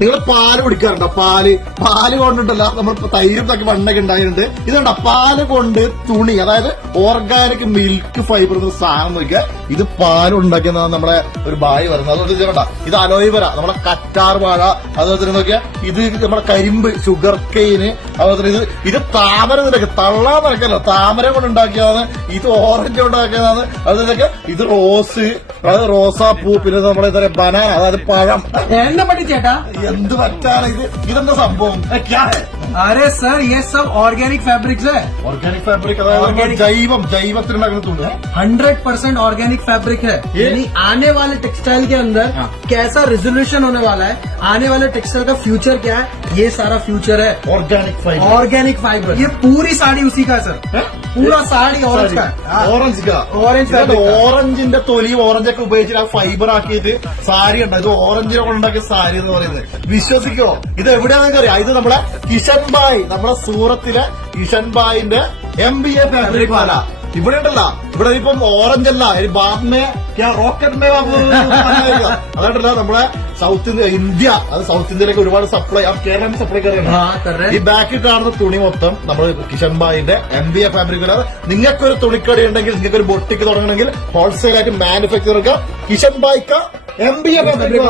നിങ്ങൾ പാല് കുടിക്കാറുണ്ടോ? പാല് കൊണ്ടിട്ടല്ല നമ്മൾ തൈരും തക്കി വണ്ണൊക്കെ ഉണ്ടായിട്ടുണ്ട്. ഇതുണ്ട പാല് കൊണ്ട് തുണി, അതായത് ഓർഗാനിക് മിൽക്ക് ഫൈബർ എന്ന സാധനം നോക്കിയാൽ ഇത് പാല് ഉണ്ടാക്കിയെന്നാണ് നമ്മുടെ ഒരു ബായി പറയുന്നത്. അതുകൊണ്ട് ചെയ്യണ്ട, ഇത് അലോയിവര, നമ്മുടെ കറ്റാർ വാഴ, അതുപോലെ തന്നെ നോക്കിയാൽ ഇത് നമ്മുടെ കരിമ്പ്, ഷുഗർ കെയിന്, അതുപോലെ തന്നെ ഇത് താമര നിരക്ക്, തള്ളാൻ നിരക്കല്ല, താമര കൊണ്ട് ഉണ്ടാക്കിയതാണ്. ഇത് ഓറഞ്ച് ഉണ്ടാക്കിയതാണ്. അതുപോലെ ഇത് റോസ്, അതായത് റോസാപ്പൂ, പിന്നെ നമ്മുടെ ബനാന, അതായത് പഴം. എന്നെ പറ്റി ചേട്ടാ എന്ത് പറ്റാണ് ഇത്? ഇതെന്താ സംഭവം? अरे सर ये सब ऑर्गेनिक फैब्रिक्स है. ऑर्गेनिक फैब्रिक अदाയത് ജൈവത്തിലുണ്ടാക്കുന്ന തുണി 100% ऑर्गेनिक फैब्रिक है. यानी आने वाले टेक्सटाइल के अंदर कैसा रेजोल्यूशन होने वाला है, आने वाले टेक्सटाइल का फ्यूचर क्या है, ये सारा फ्यूचर है. Organic fibre. ये पूरी साड़ी उसी का है सर. पूरा साड़ी ऑरेंज का. ഓറഞ്ചിന്റെ തൊലി, ഓറഞ്ചൊക്കെ ഉപയോഗിച്ചിട്ട് ആ ഫൈബർ ആക്കിയിട്ട് സാരി ഉണ്ട്. ഇത് ഓറഞ്ചിനെ കൊണ്ടുണ്ടാക്കിയ സാരി എന്ന് പറയുന്നത്. വിശ്വസിക്കോ? ഇത് എവിടെയാണെന്ന് അറിയാം. ഇത് നമ്മുടെ കിഷൻ ബായ്, നമ്മുടെ സൂറത്തിലെ കിഷൻ ബായിന്റെ MBA ഫാബ്രിക് വാല. ഇവിടെ ഉണ്ടല്ല, ഇവിടെ ഇപ്പം ഓറഞ്ച് അല്ല, ബാദ്മേ റോക്കറ്റ് മേ അതായിട്ടല്ല നമ്മുടെ സൗത്ത് ഇന്ത്യ, അത് സൗത്ത് ഇന്ത്യയിലേക്ക് ഒരുപാട് സപ്ലൈ, കേരളം സപ്ലൈ കറിയാണ്. ഈ ബാക്കിൽ കാണുന്ന തുണി മൊത്തം നമ്മൾ കിഷൻ ബായിന്റെ MBA ഫാബ്രിക്. നിങ്ങൾക്കൊരു തുണിക്കടി ഉണ്ടെങ്കിൽ, നിങ്ങൾക്കൊരു ബൊട്ടിക്ക് തുടങ്ങണമെങ്കിൽ ഹോൾസെയിൽ ആയിട്ട് മാനുഫാക്ചർ കിഷൻ ബായിക്ക MBA ഫാബ്രിക്.